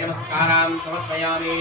नमस्कारां समर्पयामि।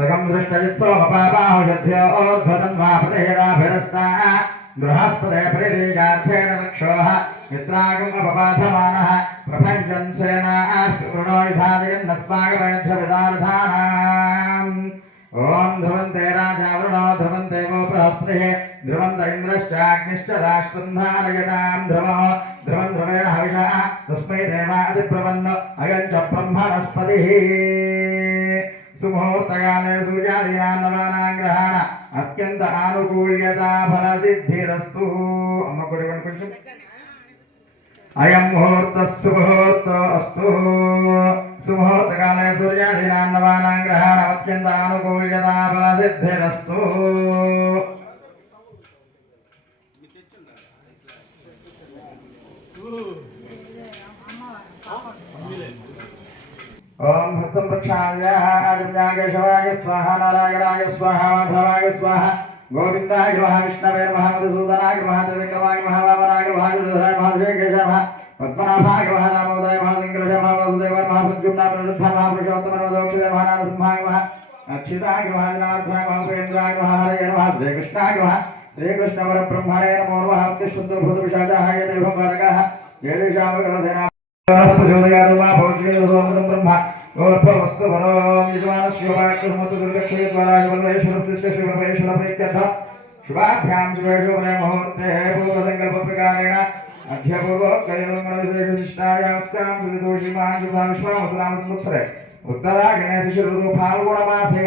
सगम बृहस्पते परिदेगार्थेन रक्षोः मित्रागम अपपाधमानः प्रपञ्चन् सेनास्तृणो यथाजयन्नस्माकमयध्वविदारधानाम् ओम ध्रुवन्ते राजावरुणो ध्रुवन्ते वो बृहस्पतिः ध्रुवन्त इन्द्रश्चाग्निश्च राष्ट्रं धारयतां ध्रुवः ध्रुवन् ध्रुवेण हविषः तस्मै देवादिप्रवन्नो अयं च ब्रह्मणस्पतिः सुमुहूर्तकाले सूर्यादीनां नवानां ग्रहाण अत्यंत आनुकूल्यता फलसिद्धिरस्तु अम्म कोडिवन् కొంచెం अयं मुहूर्तः सुमुहूर्तो अस्तु सुमुहूर्तकाले सूर्यादीनां नवानां ग्रहाण अत्यंत आनुकूल्यता फलसिद्धिरस्तु ओम हस्तं प्रक्षाल्य आदित्याय शिवाय स्वाहा नारायणाय स्वाहा माधवाय स्वाहा गोविंदाय नमः विष्णवे नमः मधुसूदनाय नमः त्रिविक्रमाय नमः वामनाय नमः विष्णुधराय नमः विजयकेशाय नमः पद्मनाभाय नमः दामोदराय नमः शंकराय नमः वासुदेवाय नमः प्रद्युम्नाय नमः पुरुषोत्तमाय नमः दोक्षाय नमः नारसिंहाय नमः अच्युताय नमः जनार्दनाय नमः सुरेन्द्राय नमः हरये नमः श्रीकृष्णाय नमः श्रीकृष्ण परब्रह्मणे नमो नमः उत्तिष्ठन्तभूतविशाचाय देवं बालकः येषामकलसेना प्रचोदयात्मा भवति ब्रह्मा गोर्भवस्तु वरोम यजमानस्योवाक्यमतु दुर्लक्षेद्वाराजवल्लेश्वरप्रतिष्ठेश्वरपरेश्वरप्रीत्यर्थ शुभाभ्यां शुभेशोभने मुहूर्ते पूर्वसङ्कल्पप्रकारेण अध्यपूर्वोक्तयमङ्गलविशेषविशिष्टायास्यां सुविदोषिमान् शुभाविश्वामसुरामसंवत्सरे उत्तरागणेशशुरऋतु फाल्गुणमासे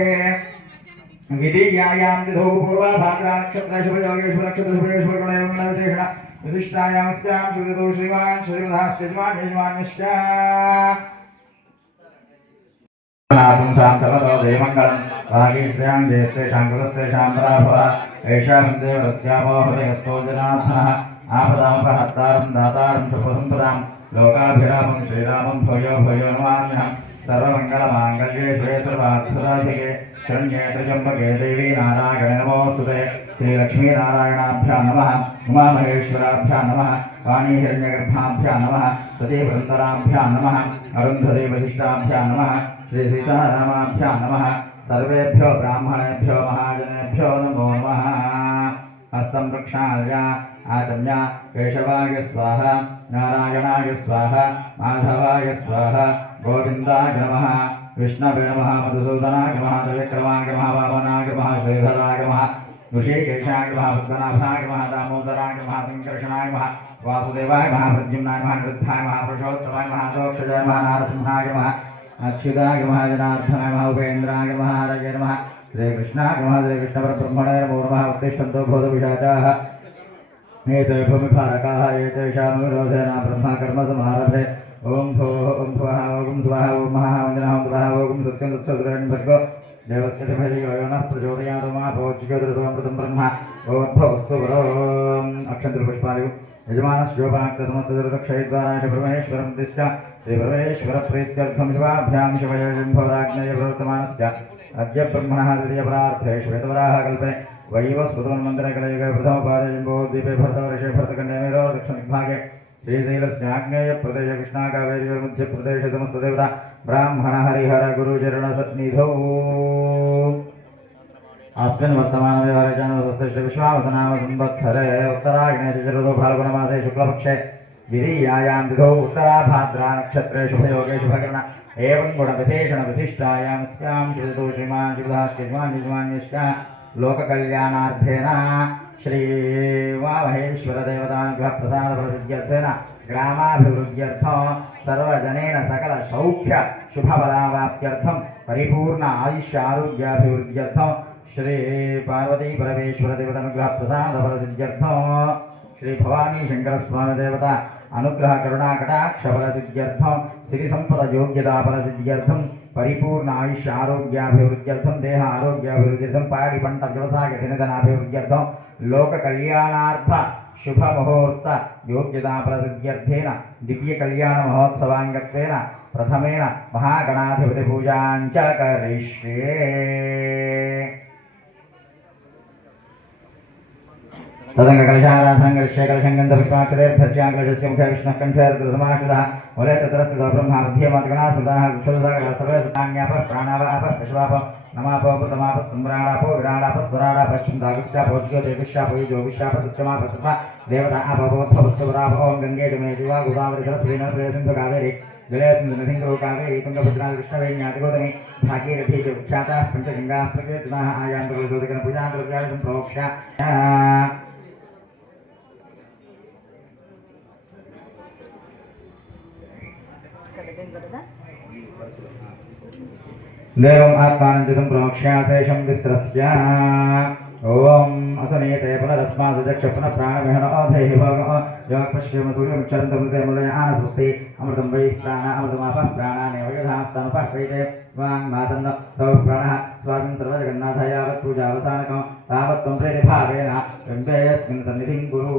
विधियायां तिथौ पूर्वाभाद्रानक्षत्रशुभयोगेश्वरनक्षत्रशुभयोगेश्वरगुणैर्गुणविशेषण विशिष्टायामस्यां सुविदोषिमान् श्रीमदाश्चयजमान् यजमान्यश्च नादं शान्तरतो देवमङ्गलं वागीश्रेयां ज्येष्ठेषां कुलस्तेषां पराभवः एषा देवरस्यामो हृदयस्थो जनार्दनः आपदामपहर्तारं दातारं सर्वसम्पदां लोकाभिरामं श्रीरामं भूयो भूयो नमाम्यहम् सर्वमङ्गलमाङ्गल्ये शिवे सर्वार्थसाधिके शरण्ये त्र्यम्बके देवी नारायणे नमोऽस्तुते श्रीलक्ष्मीनारायणाभ्यां नमः उमामहेश्वराभ्यां नमः वाणीहिरण्यगर्भाभ्यां नमः सतीवृन्दराभ्यां नमः अरुन्धतीवशिष्टाभ्यां नमः श्रीसीतारामाभ्यां नमः सर्वेभ्यो ब्राह्मणेभ्यो महाजनेभ्यो नमो नमः हस्तं प्रक्षाल्य आचम्य केशवाय स्वाहा नारायणाय स्वाहा माधवाय स्वाहा गोविन्दाय नमः विष्णवे नमः मधुसूदनाय नमः त्रिविक्रमाय नमः वामनाय नमः श्रीधराय नमः ऋषिकेशाय नमः पद्मनाभाय नमः दामोदराय नमः संकर्षणाय नमः वासुदेवाय नमः प्रद्युम्नाय नमः निरुद्धाय नमः पुरुषोत्तमाय नमः दोक्षजाय नमः नारसिंहाय नमः अच्युताय नमः जनार्दनाय नमः उपेन्द्राय नमः हरये नमः श्रीकृष्णाय नमः श्रीकृष्णपरब्रह्मणे नमो नमः उत्तिष्ठन्तो भूतपिशाचाः एते भूमिभारकाः एतेषां विरोधेन ब्रह्मकर्मसमारभे ओम भोः ओम भुवः ओम स्वाहा ओम महाः वन्दनः ओम स्वाहा ओम सत्यं तत्सवितुर्वरेण्यं भर्गो देवस्य धीमहि यो नः प्रचोदयात् मा भोज्यगोदरसोऽमृतं ब्रह्म ओद्भवस्तु वरोम् अक्षन्तपुष्पाणि यजमानस्योपाक्तसमस्तदुर्दक्षयद्वाराश परमेश्वरं दिश्च श्रीपरमेश्वरप्रीत्यर्थं शिवाभ्यां शिवयजम्भवराज्ञय प्रवर्तमानस्य अद्य ब्रह्मणः तृतीयपरार्थे श्वेतवराहकल्पे वैवस्वतमन्मन्त्रकलयुगे प्रथमपादजम्बोद्वीपे भरतवर्षे भरतखण्डे मेरोः दक्षिणदिग्भागे श्रीशैलस्याग्नेयप्रदेश कृष्णाकावेर्योर्मध्यप्रदेश समस्तदेवता ब्राह्मण हरिहर गुरुचरणसन्निधौ अस्मिन् वर्तमानव्यवहारजानवतस्य विश्वावसनाम संवत्सरे उत्तराग्नेयचतुर्थो फाल्गुनमासे शुक्लपक्षे द्वितीयायां तिथौ उत्तराभाद्रा नक्षत्रे शुभयोगे शुभकर्ण एवं गुणविशेषणविशिष्टायां स्यां श्रीतो श्रीमान् श्रीमान्यश्च लोककल्याणार्थेन श्री वामहेश्वर देवतानुग्रह प्रसाद प्रसिद्ध्यर्थेन ग्रामाभिवृद्ध्यर्थं सर्वजनेन सकल सौख्य शुभफलावाप्त्यर्थं परिपूर्ण आयुष्य आरोग्याभिवृद्ध्यर्थं श्री पार्वती परमेश्वर देवतानुग्रह प्रसाद प्रसिद्ध्यर्थं श्री भवानी शंकर स्वामी देवता अनुग्रह करुणा कटाक्ष फलसिद्ध्यर्थं श्री संपद योग्यता फलसिद्ध्यर्थं परिपूर्ण आयुष्य आरोग्याभिवृद्ध्यर्थं देह आरोग्याभिवृद्ध्यर्थं पाडी पंट व्यवसाय दिनधनाभिवृद्ध्यर्थं लोक कल्याणार्थ शुभ मुहूर्त योग्यता प्रसिद्ध्यर्थेन दिव्य कल्याण महोत्सवांगत्वेन प्रथमेन महागणाधिपति पूजां च करिष्ये तदङ्गकलशाराधनं करिष्ये कलशं गन्धपुष्पाक्षतेर्भर्च्याङ्कलशस्य मुखे विष्णुः कण्ठे रुद्रसमाश्रितः मूले तत्रस्ततो ब्रह्मा मध्ये मद्गणास्मृतः विक्षुदसागरः सर्वे सुतान्यापः प्राणावापः पशुवापः नमापो प्रथमापः सम्राणापो विराडापः स्वराडापः छन्दागुश्चापो ज्योतिषापो योगिशापः सुच्चमापः सत्वा देवता अपभोत्भवस्तुरापः ॐ गङ्गे जमे दिवा गोदावरी सरस्वती नर्मदे सिन्धु कावेरी जलेऽस्मिन् कावेरी तुङ्गभद्रा कृष्णवेण्यातिगोदमी भागीरथी च विख्याताः पञ्चगङ्गाः प्रकीर्तनाः आयान्तर्गतपूजान्तर्व्याजं प्रोक्ष्य देवम् आत्मानं च सम्प्रोक्ष्य शेषं विस्रस्य ओम असनीते पुनरस्मात् चक्ष पुनः प्राणमेहन अधेहि भगः योगपश्येम सूर्यमुच्चरन्तमृते मुलय आनस्वस्ति अमृतं वै प्राण अमृतमापः प्राणानेव यथास्तानुपः वैते वाङ्मासन्न सौ प्राणः स्वामिन् सर्वजगन्नाथ यावत् पूजावसानकं तावत् त्वं प्रीतिभावेन गम्भेयस्मिन् सन्निधिं कुरु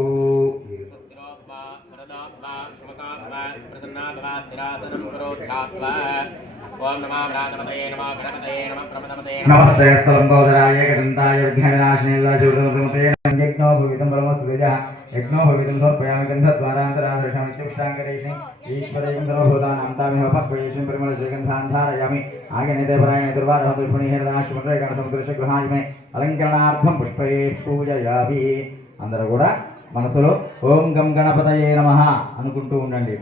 ओम नमः भ्रातपतये नमः गणपतये नमः प्रमदपतये नमस्ते स्तलंबोदराय गदन्ताय विघ्नविनाशिने विलासोदरमते यज्ञो भवितं परमस्तुजः यज्ञो भवितं समर्पयामि गन्धद्वारान्तरादर्शमित्युष्टाङ्गरेषि ईश्वरैकं सर्वभूतानां तामिह पक्वयेषं परिमलजगन्धान् धारयामि आगनिते परायणे दुर्वारहतुष्पणीहरदाशुमद्रैकणसमुद्रशगृहाय अलङ्करणार्थं पुष्पैः पूजयामि అందరూ కూడా మనసులో ఓం గం గణపతయే నమః అనుకుంటూ ఉండండి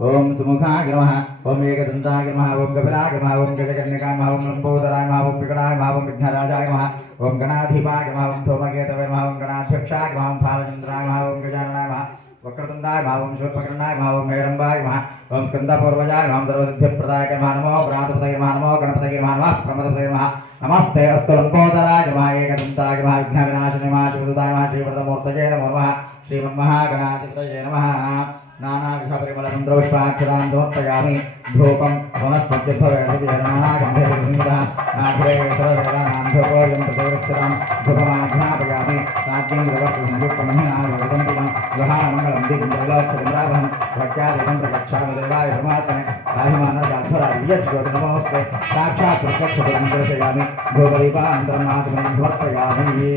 ओम सुमुखाय नमः ओम एकदन्ताय नमः ओम कपिलाय नमः ओम गजकर्णिकाय नमः ओम लंबोदराय नमः ओम विकटाय नमः ओम विघ्नराजाय नमः ओम गणाधिपाय नमः ओम धूमकेतवे नमः ओम गणाध्यक्षाय नमः ओम फालचन्द्राय नमः ओम गजाननाय नमः वक्रतुण्डाय नमः ओम शूर्पकर्णाय नमः ओम हेरम्बाय नमः ओम स्कन्दपूर्वजाय नमः ओम सर्वसिद्धिप्रदाय नमः नमो भ्रातपतये नमः नमो गणपतये नमः नमः प्रमदपतये नमः नमस्ते अस्तु लंबोदराय नमः एकदन्ताय नमः विघ्नविनाशिने नमः शिवसुताय नमः श्रीव्रतमूर्तये नमो नमः श्रीमन्महागणाधिपतये नमः नानाविधपरिमलमन्त्रपुष्पाक्षरान् समर्पयामि धूपं वनस्पतिर्भवेदनागन्धेर्गन्धः नाथेश्वरदेवानां धूपोऽयं प्रदेशस्थितं धूपमाघ्नापयामि राज्येन्द्रवस्तुसंयुक्तमहिनागन्धिनं गृहामङ्गलं दिग्विलोक्षचन्द्राभं प्रख्यादितं प्रगच्छामि देवाय परमात्मने राहिमानर्गाध्वराज्यज्योतिनमोऽस्ते साक्षात् प्रत्यक्षं दर्शयामि भोगदीपान्तरमात्मनं समर्पयामि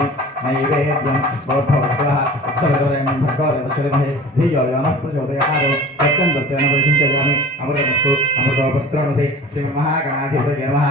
नैवेद्यं बोद्धवस्वः उत्सवदोरेण भगवद्वश्वरिमहे धियो यो नः प्रचोदयात् सत्यं सत्येन परिचिन्तयामि अमृतमस्तु अमृतोपस्त्रमसि श्रीमहागणाधिपतये नमः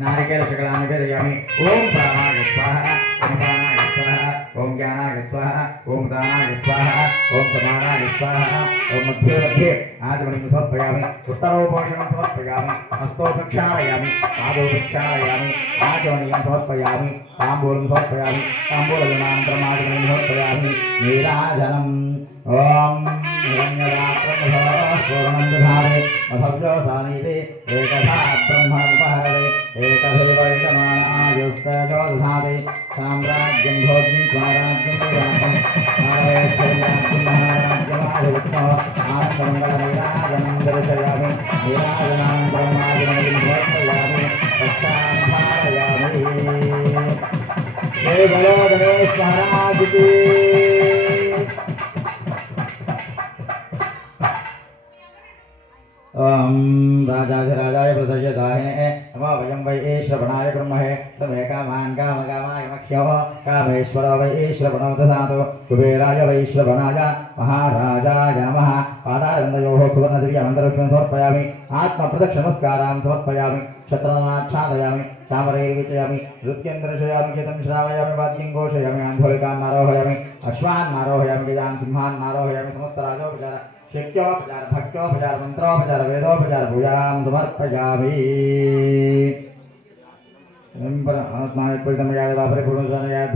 नारिकेलशकलानि वेदयामि ओम प्राणाय स्वाहा ओम प्राणाय स्वाहा ओम ज्ञानाय स्वाहा ओम दानाय स्वाहा ओम समानाय स्वाहा ओम मध्ये मध्ये आचमनीं समर्पयामि उत्तरोपोषणं समर्पयामि हस्तो प्रक्षालयामि पादौ प्रक्षालयामि आचमनीं समर्पयामि ताम्बूलं समर्पयामि ताम्बूलजनानन्तरम् आचमनीं समर्पयामि नीराजनम् ओम हिरण्यदात्रमभवस्वर्णं दधारे अभव्योसानीते एकधा ब्रह्ममुपहरते एकधैव यजमानायुस्तजो दधाते साम्राज्यं भोज्यं स्वाराज्यं विराजं महाराष्ट्रराज्यं महाराज्यमाधिपत्यो आनन्दमङ्गलनीराजनं दर्शयामि नीराजनानन्तरं आचमनीं समर्पयामि पश्चान्धारयामि जय बोलो गणेश महाराज की राजाधिराजाय प्रसज्यताहे नमो वयं वै श्रवणाय ब्रह्महे तमे कामान् कामकामाय मह्यो कामेश्वरो वै श्रवणो दधातु कुबेराय वै श्रवणाय महाराजाय नमः पादारविन्दयोः सुवर्णदिव्यमन्तरक्ष्मं समर्पयामि आत्मप्रदक्षिणमस्कारान् समर्पयामि क्षत्रमाच्छादयामि चामरैर्विचयामि नृत्यं दर्शयामि गीतं श्रावयामि वाद्यं घोषयामि आन्धोलिकान् नारोहयामि अश्वान् नारोहयामि गजान् सिंहान् नारोहयामि समस्तराजोपचार शक्योपचार भक्तोपचार मंत्रोपचार वेदोपचार पूजां समर्पयामि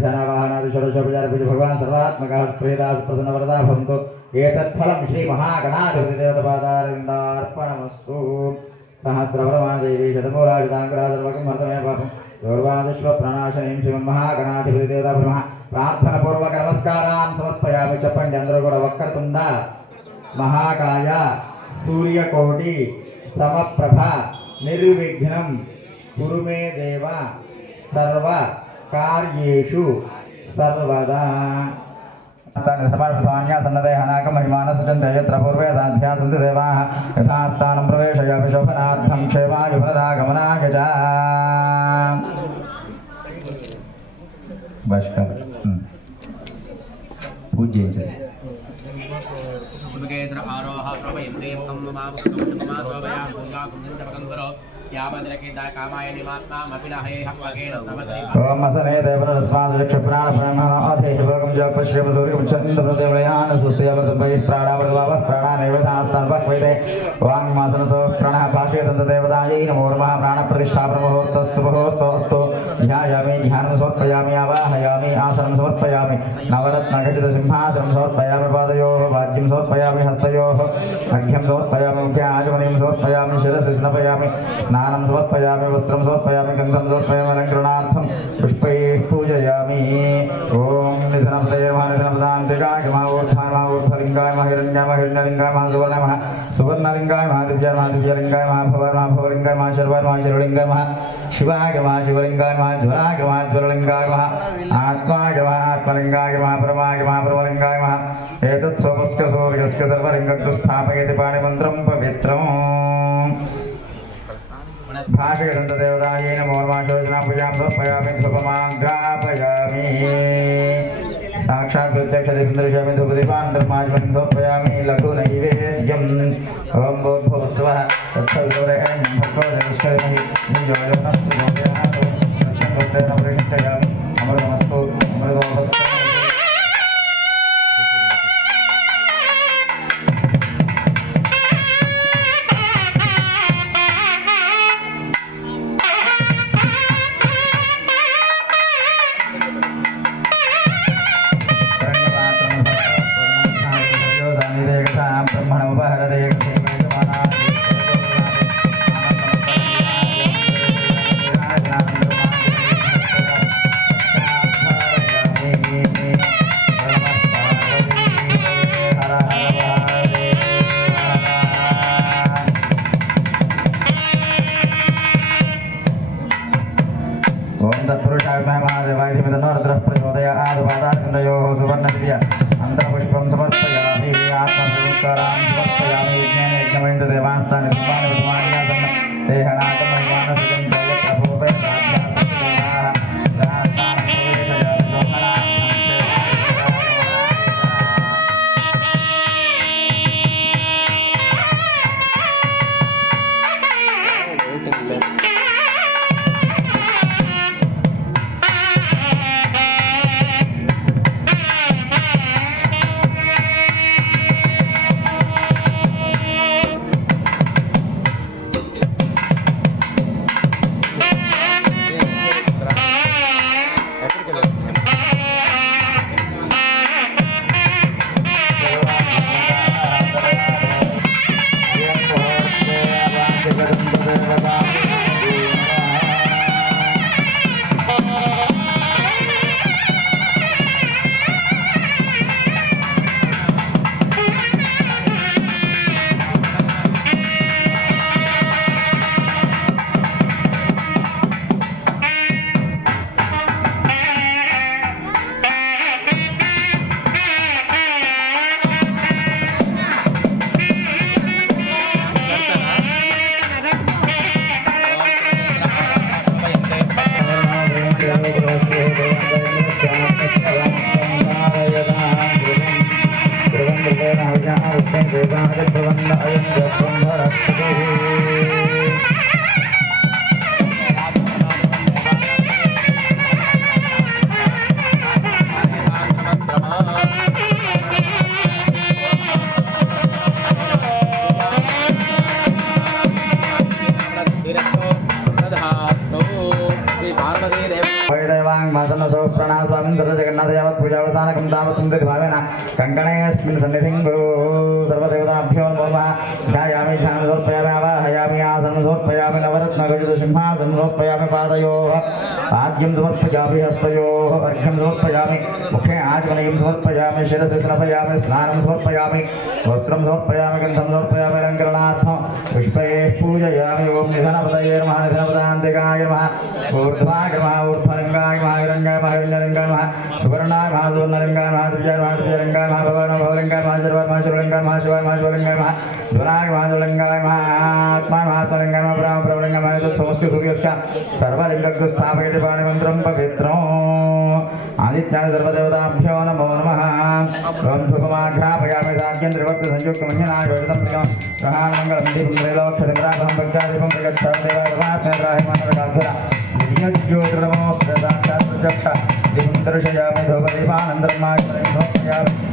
ध्यानवाहनादिषोडशोपचार पूज भगवान् सर्वात्मकः प्रेदास प्रसन्नवरदा भवन्तु एतत्फलं श्रीमहागणाधिपतिदेवतापादारविन्दार्पणमस्तु सहस्रवरमादेवी शतमूलाजिताङ्कुरादर्वकं वर्तमे पापं गौरवादिश्वप्रणाशनीं श्रीमन्महागणाधिपतिदेवता प्रार्थनपूर्वक नमस्कारान् समर्पयामि చెప్పండి అందరూ కూడా వక్రతుండ महाकाय सूर्यकोटि समप्रभ निर्विघ्नं कुरु मे देव सर्व कार्येषु सर्वदा महिमानसुचन्द्रयत्र पूर्वे साध्यासन्ति देवाः यथास्थानं प्रवेशयामि शोभनार्थं क्षेमाय पुनरागमनाय च पूज्य सुबकेश्वर आरोह शोभयन्तीं कम्ममामुखमा शोभयां गङ्गाकुन्दन्तपकन्दरो यावद्रकेता कामाय निमात्मामपि न हे हक्केन समश्री ओम असने देवरस्मादक्षप्राणप्रणमः अधेशभगं जपश्रेम सूर्यं चन्द्रप्रदेवयान सुस्यवतपै प्राणावद्भावः प्राणानेवतास्तान्वक्वेदे वाङ्मासनसो प्रणः भाष्यतन्तदेवतायै नमो नमः प्राणप्रतिष्ठाप्रमुहूर्तस्सुमुहूर्तोऽस्तु ध्यायामि ध्यानं समर्पयामि आवाहयामि आसनं समर्पयामि नवरत्नखचितसिंहासनं समर्पयामि पादयोः वाद्यं समर्पयामि हस्तयोः अर्घ्यं समर्पयामि मुखे आचमनीं समर्पयामि शिरसि स्नपयामि स्नानं समर्पयामि वस्त्रं समर्पयामि गन्धं समर्पयामि अलङ्करणार्थं पुष्पैः पूजयामि ओम निधनपतये निधनपदान्तिकाय ऊर्ध्वलिङ्गाय हिरण्यलिङ्गाय सुवर्णलिङ्गाय दिव्यलिङ्गाय भवलिङ्गाय शर्वलिङ्गाय शिवाय शिवलिङ्गाय ज्वराय ज्वरलिङ्गाय आत्माय आत्मलिङ्गाय परमाय परमलिङ्गाय एतत् सोमस्य सूर्यस्य सर्वलिङ्गं स्थापयति पाणिमन्त्रं पवित्रम् भाषयन्तदेवतायै नमो नमः योजनां पूजां समर्पयामि धूपमाग्रापयामि साक्षात् प्रत्यक्षदीपं धूपदीपान्तरमाचमनीं समर्पयामि लघुनैवेद्यम् ॐ भूर्भुवस्सुवः तत्सवितुर्वरेण्यं भर्गो देवस्य धीमहि अमृतमस्तु अमृतोपस्तु पूज्य अंतरपुष्पं समर्पयामि आत्मसंस्कारां समर्पयामि यज्ञेन यज्ञमयन्त देवास्तानि निर्माण विद्वान्यासन् देहनाथमयमानसिकं जयत्र भूपे राज्यासदेवाः रास्तानं प्रवेशयामि लोहनां कंकणेऽस्मिन् सन्निधिं गुरु सर्वदेवताभ्यो नमः ध्यायामि ध्यानं समर्पयामि आवाहयामि आसनं समर्पयामि नवरत्नगजसिंहासनं समर्पयामि पादयोः आद्यं समर्पयामि हस्तयोः अर्घ्यं समर्पयामि मुखे आचमनीयं समर्पयामि शिरसि स्नापयामि स्नानं समर्पयामि वस्त्रं समर्पयामि गन्धं समर्पयामि अलङ्करणार्थं पुष्पैः पूजयामि ॐ निधनपतये नमः निधनपदान्तिकाय नमः ऊर्ध्वाय नमः ऊर्ध्वलिङ्गाय नमः हिरण्याय नमः हिरण्यलिङ्गाय नमः सुवर्णाय नमः सुवर्णलिङ्गाय नमः दिव्याय नमः दिव्यलिङ्गाय नमः भगवान् भवलिङ्गाय नमः सर्वाय नमः सर्वलिङ्गाय नमः शिवाय नमः शिवलिङ्गाय नमः ध्वनाय नमः ध्वलिङ्गाय नमः आत्मा नमः आत्मलिङ्गाय नमः ब्रह्म ब्रह्मलिङ्गाय नमः तत्समस्तु सूर्यस्य सर्वलिङ्गं स्थापयति पाणिमन्त्रं पवित्रम् आदित्याय सर्वदेवताभ्यो नमो नमः ॐ धूपमाघ्रापयामि साध्यं त्रिवक्त्र संयुक्तमञ्जनाय योजितं प्रियं ग्रहाणमङ्गलं दीपं त्रैलोक्यतिमराभं प्रज्ञादीपं प्रगच्छादेवाधरा यज्ञोतिर्नमो प्रदाक्षात्प्रत्यक्ष दीपं दर्शयामि धूपदीपानन्तरं मायं समर्पयामि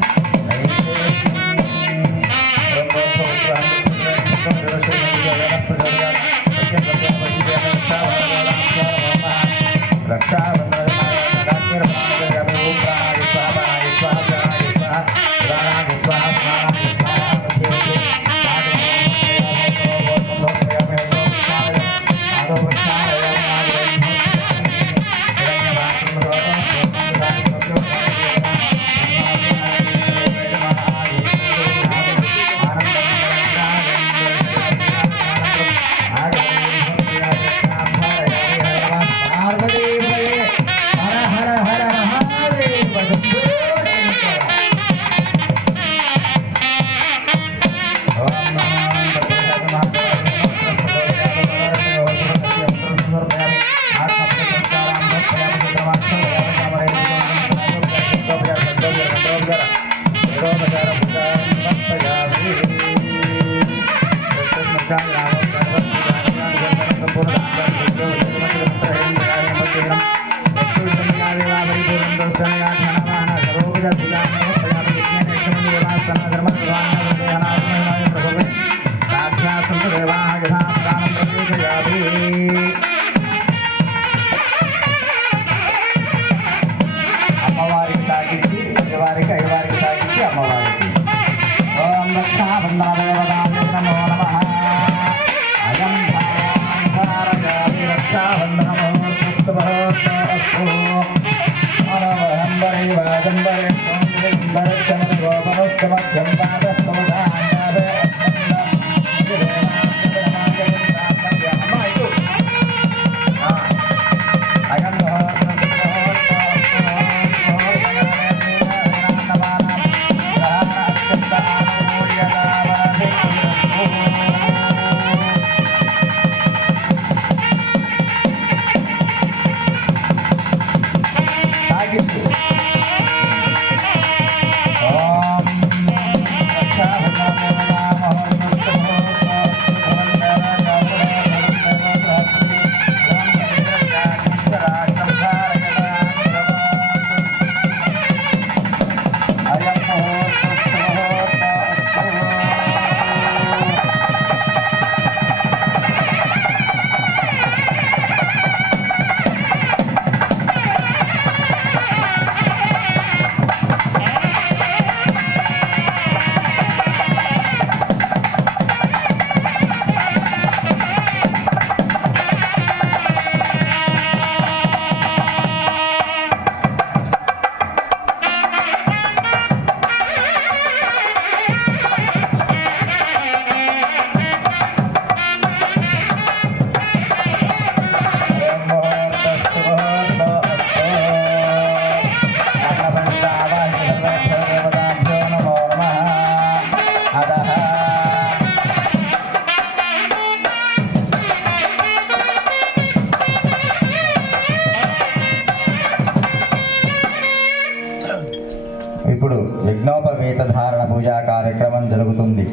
యజ్ఞోపవీత ధారణ పూజా కార్యక్రమం జరుగుతుంది.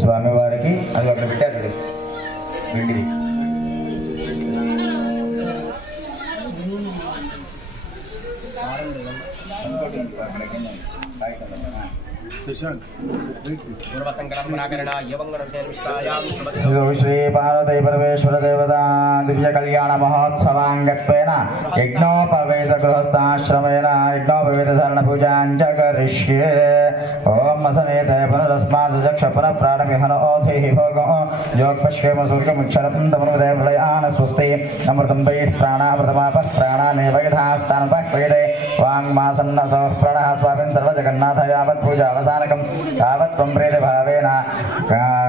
స్వామివారికి అది అక్కడ పెట్టారు వెండిది. శ్రీ పార్వతీ పరమేశ్వర దేవతా దివ్య కళ్యాణ మహోత్సవాంగత్వేన యజ్ఞోపవేత గృహస్థాశ్రమేణ యజ్ఞోపవేత ధారణ పూజాంచ కరిష్యే. ఓం అసనేతే పునరస్మాచక్ష పునః ప్రాణమిహనోధి భోగో యోగపశ్యేమ సూర్యముక్షరం తమనుదే ప్రళయాన స్వస్తి అమృతం వై ప్రాణామృతమాప ప్రాణానేవ యథాస్థానపక్వయతే వాంగ్మాసన్న సమర్పణః స్వామిన్ సర్వజగన్నాథ యావత్ పూజా అవసానకం యావత్ త్వం ప్రేత భావేన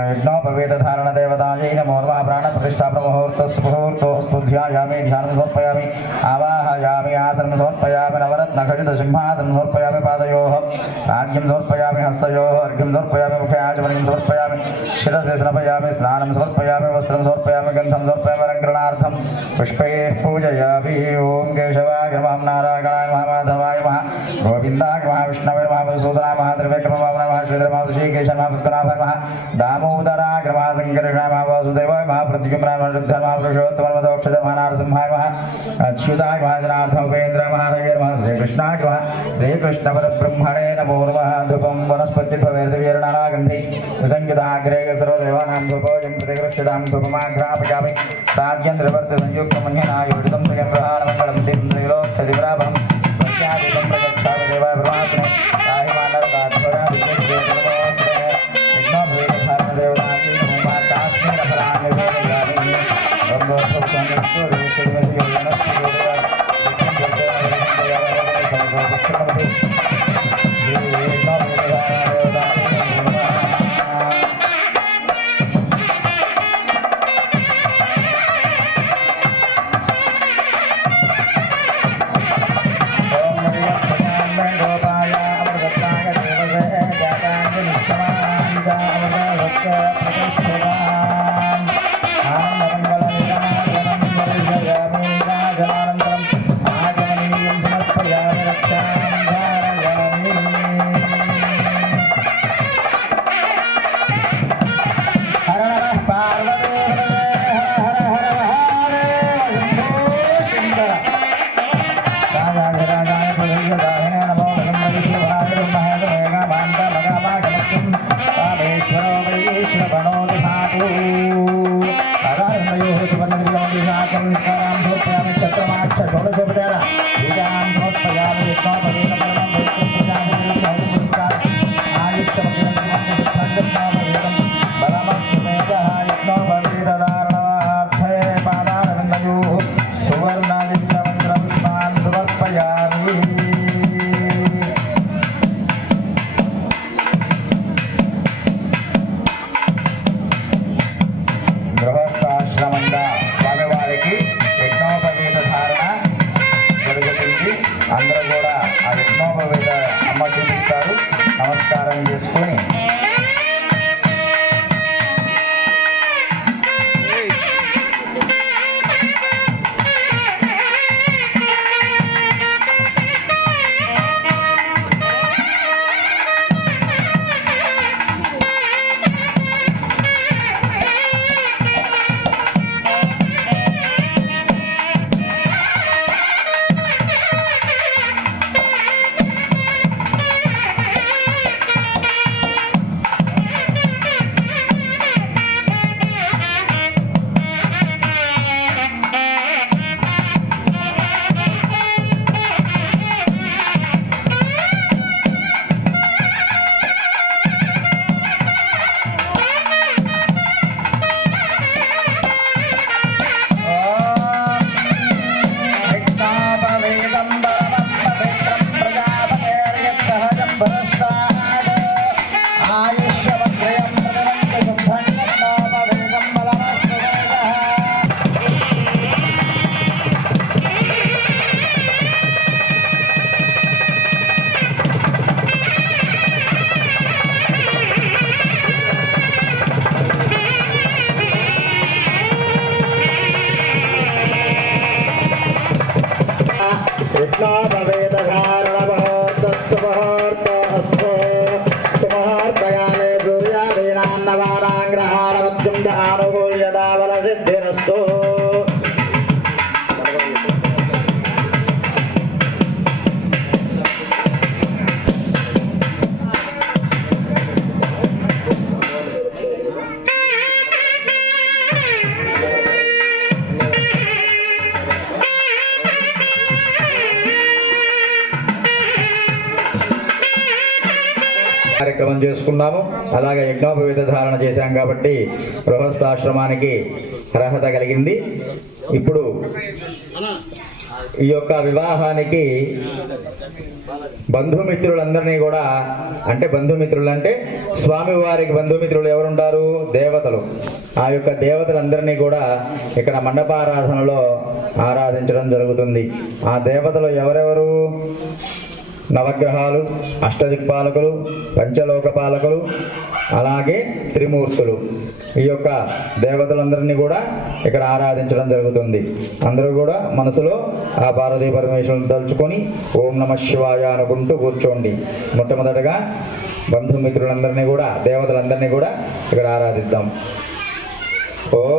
యజ్ఞోపవేత ధారణ దేవతాయై నమో నమః. ప్రాణ ప్రతిష్టాపన ముహూర్తోస్తు ధ్యాయామి ధ్యానం సమర్పయామి ఆవాహయామి ఆసనం సమర్పయామి నవరత్న ఖచిత సింహాసనం సమర్పయామి పాదయోః రాజ్యం సమర్పయామి హస్తయోః అర్ఘ్యం సమర్పయామి ముఖే ఆచమనం సమర్పయామి శిరసి స్నాపయామి స్నానం సమర్పయామి వస్త్రం సమర్పయామి గంధం సమర్పయామి అలంకరణార్థం పుష్పైః పూజయామి. ఓం కేశవాయ నమః నారాయణాయ నమః మాధవాయ నమః గోవిందాయ నమః విష్ణవే నమః మధుసూదనాయ నమః త్రివిక్రమాయ నమః శ్రీధరాయ శ్రీకేశాయ నమః పద్మనాభాయ నమః దామోదరాయ నమః శంకరాయ నమః వాసుదేవాయ నమః ప్రద్యుమ్నాయ నమః రుద్రాయ నమః పురుషోత్తమాయ నమః దోక్షజాయ నమః నారసింహాయ నమః అచ్యుతాయ నమః జనార్దనాయ ఉపేంద్రాయ నమః హరే నమః శ్రీకృష్ణాయ నమః శ్రీకృష్ణ పరబ్రహ్మణే నమో నమః. ధూపం వనస్పతిర్భవేర్నాగంధి విసంయుతాగ్రే సర్వదేవానాం ధూపోజం ప్రతిగృహ్యతాం ధూపమాఘ్రాపయామి సాధ్యం త్రివర్త సంయుక్తమన్యనాయోజితం త్రయంగ్రహాణమంగళం దివ్రైలోక్షదివరాభం ప్రత్యాదితం ప్రగచ్ఛామి దేవాయ పరమాత్మనే అందరూ కూడా ఆ యజ్ఞోపవేత అమ్మ చూపిస్తారు. నమస్కారం చేసుకొని కార్యక్రమం చేసుకున్నాము. అలాగే యజ్ఞోపవీత ధారణ చేశాం కాబట్టి గృహస్థాశ్రమానికి అర్హత కలిగింది. ఇప్పుడు ఈ యొక్క వివాహానికి బంధుమిత్రులందరినీ కూడా, అంటే బంధుమిత్రులు అంటే స్వామివారికి బంధుమిత్రులు ఎవరుంటారు? దేవతలు. ఆ యొక్క దేవతలందరినీ కూడా ఇక్కడ మండపారాధనలో ఆరాధించడం జరుగుతుంది. ఆ దేవతలు ఎవరెవరు? నవగ్రహాలు, అష్టదిక్పాలకులు, పంచలోకపాలకులు, అలాగే త్రిమూర్తులు. ఈ యొక్క దేవతలందరినీ కూడా ఇక్కడ ఆరాధించడం జరుగుతుంది. అందరూ కూడా మనసులో ఆ పార్వతీ పరమేశ్వరుని తలుచుకొని ఓం నమః శివాయ అనుకుంటూ కూర్చోండి. మొట్టమొదటగా బంధుమిత్రులందరినీ కూడా, దేవతలందరినీ కూడా ఇక్కడ ఆరాధిద్దాం. ఓం